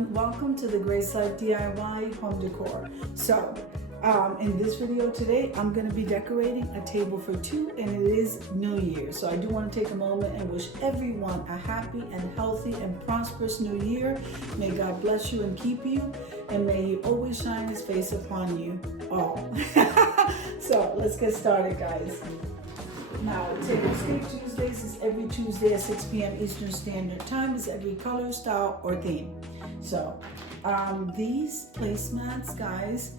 everyone, welcome to the Grace Life DIY home decor. So in this video today I'm going to be decorating a table for two, and it is New Year, so I do want to take a moment and wish everyone a happy and healthy and prosperous New Year. May God bless you and keep you, and may He always shine His face upon you all. So let's get started, guys. Now, TABLESCAPE Tuesdays is every Tuesday at 6 p.m. Eastern Standard Time. It's every color, style, or theme. So, these placemats, guys,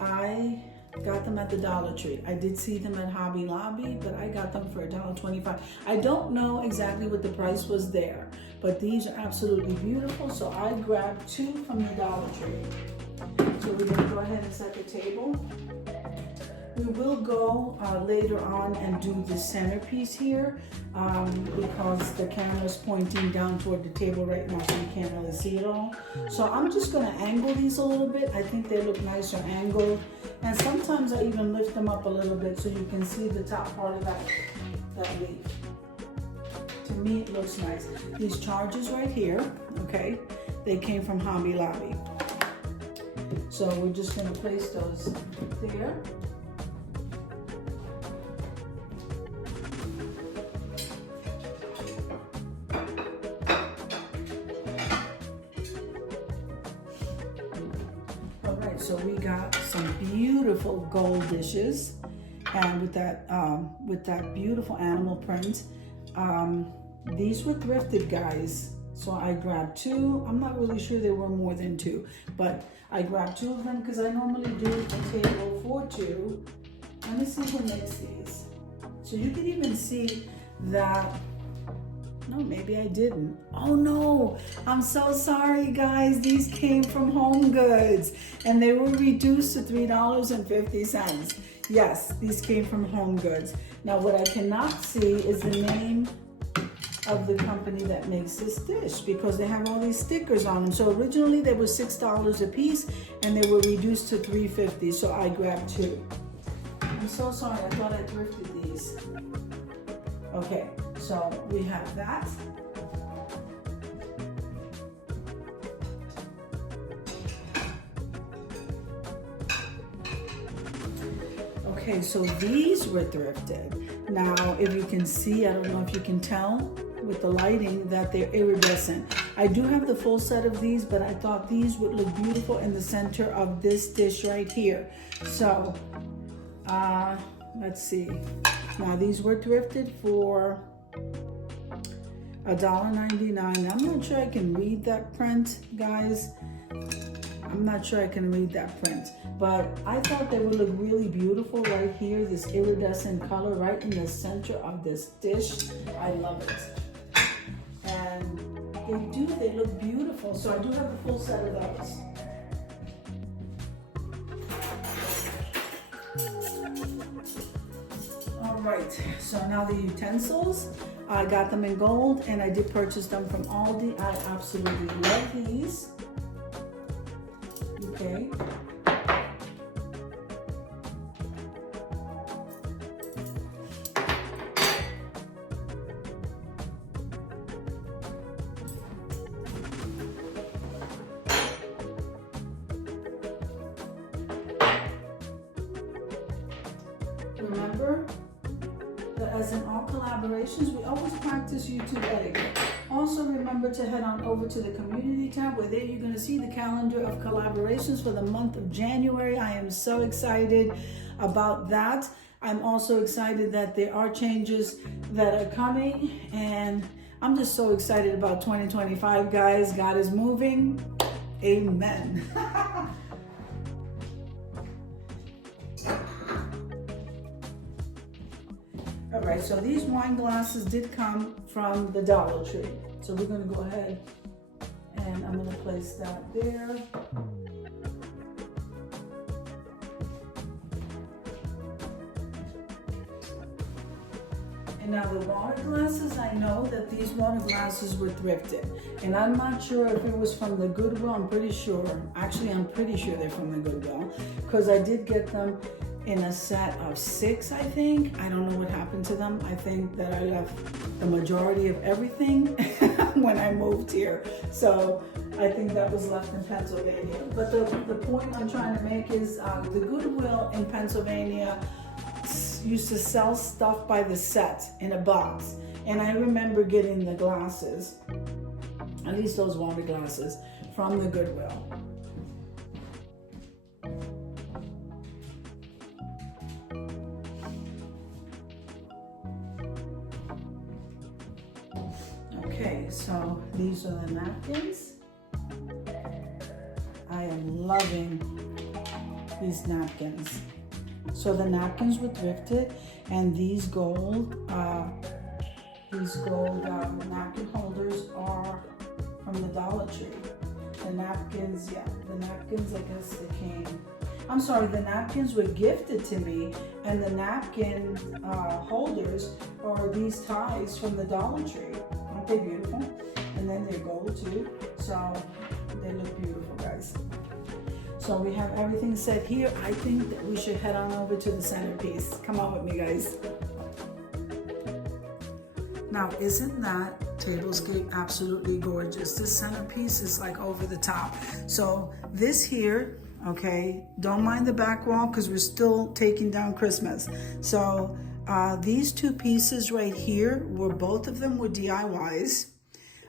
I got them at the Dollar Tree. I did see them at Hobby Lobby, but I got them for $1.25. I don't know exactly what the price was there, but these are absolutely beautiful. So I grabbed two from the Dollar Tree. So we're gonna go ahead and set the table. We will go later on and do the centerpiece here because the camera's pointing down toward the table right now, so you can't really see it all. So I'm just going to angle these a little bit. I think they look nicer angled. And sometimes I even lift them up a little bit so you can see the top part of that leaf. To me, it looks nice. These charges right here, okay, they came from Hobby Lobby. So we're just going to place those there. So we got some beautiful gold dishes, and with that beautiful animal print. These were thrifted, guys. So I grabbed two. I'm not really sure there were more than two, but I grabbed two of them because I normally do a table for two. Let me see who makes these. So you can even see that. No, maybe I didn't. Oh no, I'm so sorry, guys. These came from Home Goods and they were reduced to $3.50. Yes, these came from Home Goods. Now what I cannot see is the name of the company that makes this dish because they have all these stickers on them. So originally they were $6 a piece and they were reduced to $3.50. So I grabbed two. I'm so sorry, I thought I thrifted these. Okay, so we have that. Okay, so these were thrifted. Now, if you can see, I don't know if you can tell with the lighting that they're iridescent. I do have the full set of these, but I thought these would look beautiful in the center of this dish right here. So, let's see. Now these were thrifted for $1.99. I'm not sure I can read that print, guys. I'm not sure I can read that print, but I thought they would look really beautiful right here, this iridescent color right in the center of this dish. I love it. And they look beautiful. So I do have the full set of those. Right, so now the utensils, I got them in gold and I did purchase them from Aldi. I absolutely love these. Okay. Remember, as in all collaborations, we always practice YouTube etiquette. Also remember to head on over to the community tab where there you're going to see the calendar of collaborations for the month of January. I am so excited about that. I'm also excited that there are changes that are coming, and I'm just so excited about 2025, guys. God is moving. Amen. All right, so these wine glasses did come from the Dollar Tree. So we're gonna go ahead and I'm gonna place that there. And now the water glasses, I know that these water glasses were thrifted. And I'm not sure if it was from the Goodwill. I'm pretty sure they're from the Goodwill because I did get them in a set of 6, I think. I don't know what happened to them. I think that I left the majority of everything when I moved here. So I think that was left in Pennsylvania. But the point I'm trying to make is the Goodwill in Pennsylvania used to sell stuff by the set in a box. And I remember getting the glasses, at least those water glasses, from the Goodwill. Okay, so these are the napkins. I am loving these napkins. So the napkins were thrifted, and these gold napkin holders are from the Dollar Tree. The napkins, I guess they came. I'm sorry, the napkins were gifted to me, and the napkin holders are these ties from the Dollar Tree. Aren't they beautiful? And then they're gold too, so they look beautiful, guys. So we have everything set here. I think that we should head on over to the centerpiece. Come on with me, guys. Now, isn't that tablescape absolutely gorgeous? This centerpiece is like over the top. So this here, okay, don't mind the back wall because we're still taking down Christmas. So these two pieces right here both of them were DIYs.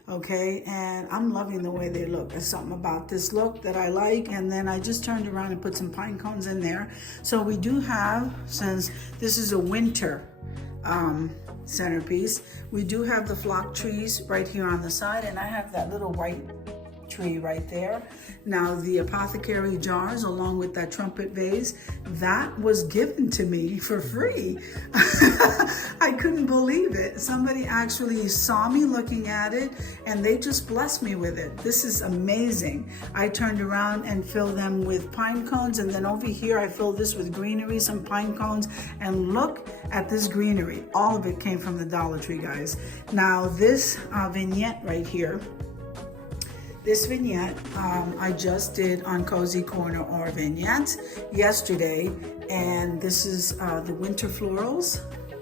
Okay, and I'm loving the way they look. There's something about this look that I like, and then I just turned around and put some pine cones in there. So we do have, since this is a winter centerpiece, we do have the flock trees right here on the side, and I have that little white tree right there. Now the apothecary jars along with that trumpet vase, that was given to me for free. I couldn't believe it. Somebody actually saw me looking at it and they just blessed me with it. This is amazing. I turned around and filled them with pine cones, and then over here I filled this with greenery, some pine cones, and look at this greenery. All of it came from the Dollar Tree, guys. Now this vignette right here, this vignette I just did on Cozy Corner or Vignettes yesterday, and this is the winter florals.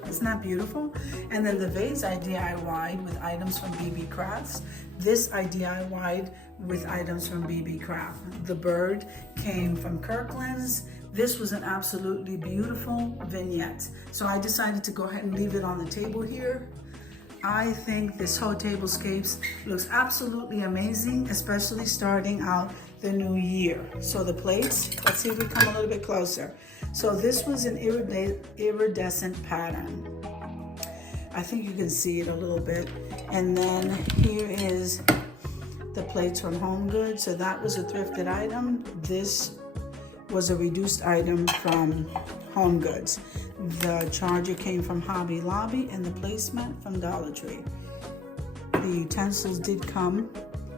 Isn't that beautiful? And then the vase I DIY'd with items from BB Crafts. This I DIY'd with items from BB Craft. The bird came from Kirkland's. This was an absolutely beautiful vignette. So I decided to go ahead and leave it on the table here. I think this whole tablescapes looks absolutely amazing, especially starting out the new year. So the plates, let's see if we come a little bit closer. So this was an iridescent pattern. I think you can see it a little bit. And then here is the plates from Home Goods. So that was a thrifted item. This was a reduced item from Home Goods. The charger came from Hobby Lobby, and the placemat from Dollar Tree. The utensils did come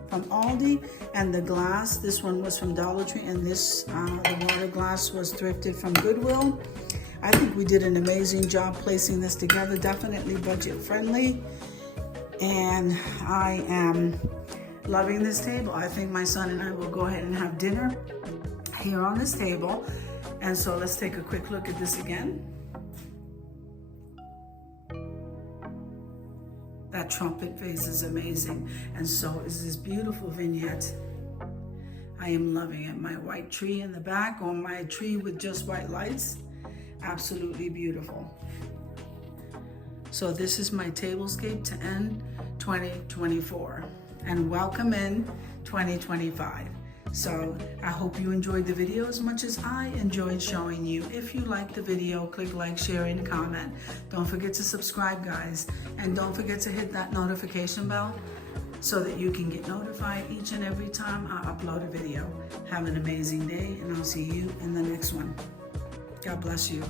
from Aldi, and the glass, this one was from Dollar Tree, and this, the water glass was thrifted from Goodwill. I think we did an amazing job placing this together, definitely budget friendly, and I am loving this table. I think my son and I will go ahead and have dinner here on this table. And so let's take a quick look at this again. That trumpet vase is amazing, and so is this beautiful vignette. I am loving it. My white tree in the back, or my tree with just white lights, absolutely beautiful. So this is my tablescape to end 2024, and welcome in 2025. So I hope you enjoyed the video as much as I enjoyed showing you. If you liked the video, click like, share, and comment. Don't forget to subscribe, guys. And don't forget to hit that notification bell so that you can get notified each and every time I upload a video. Have an amazing day, and I'll see you in the next one. God bless you.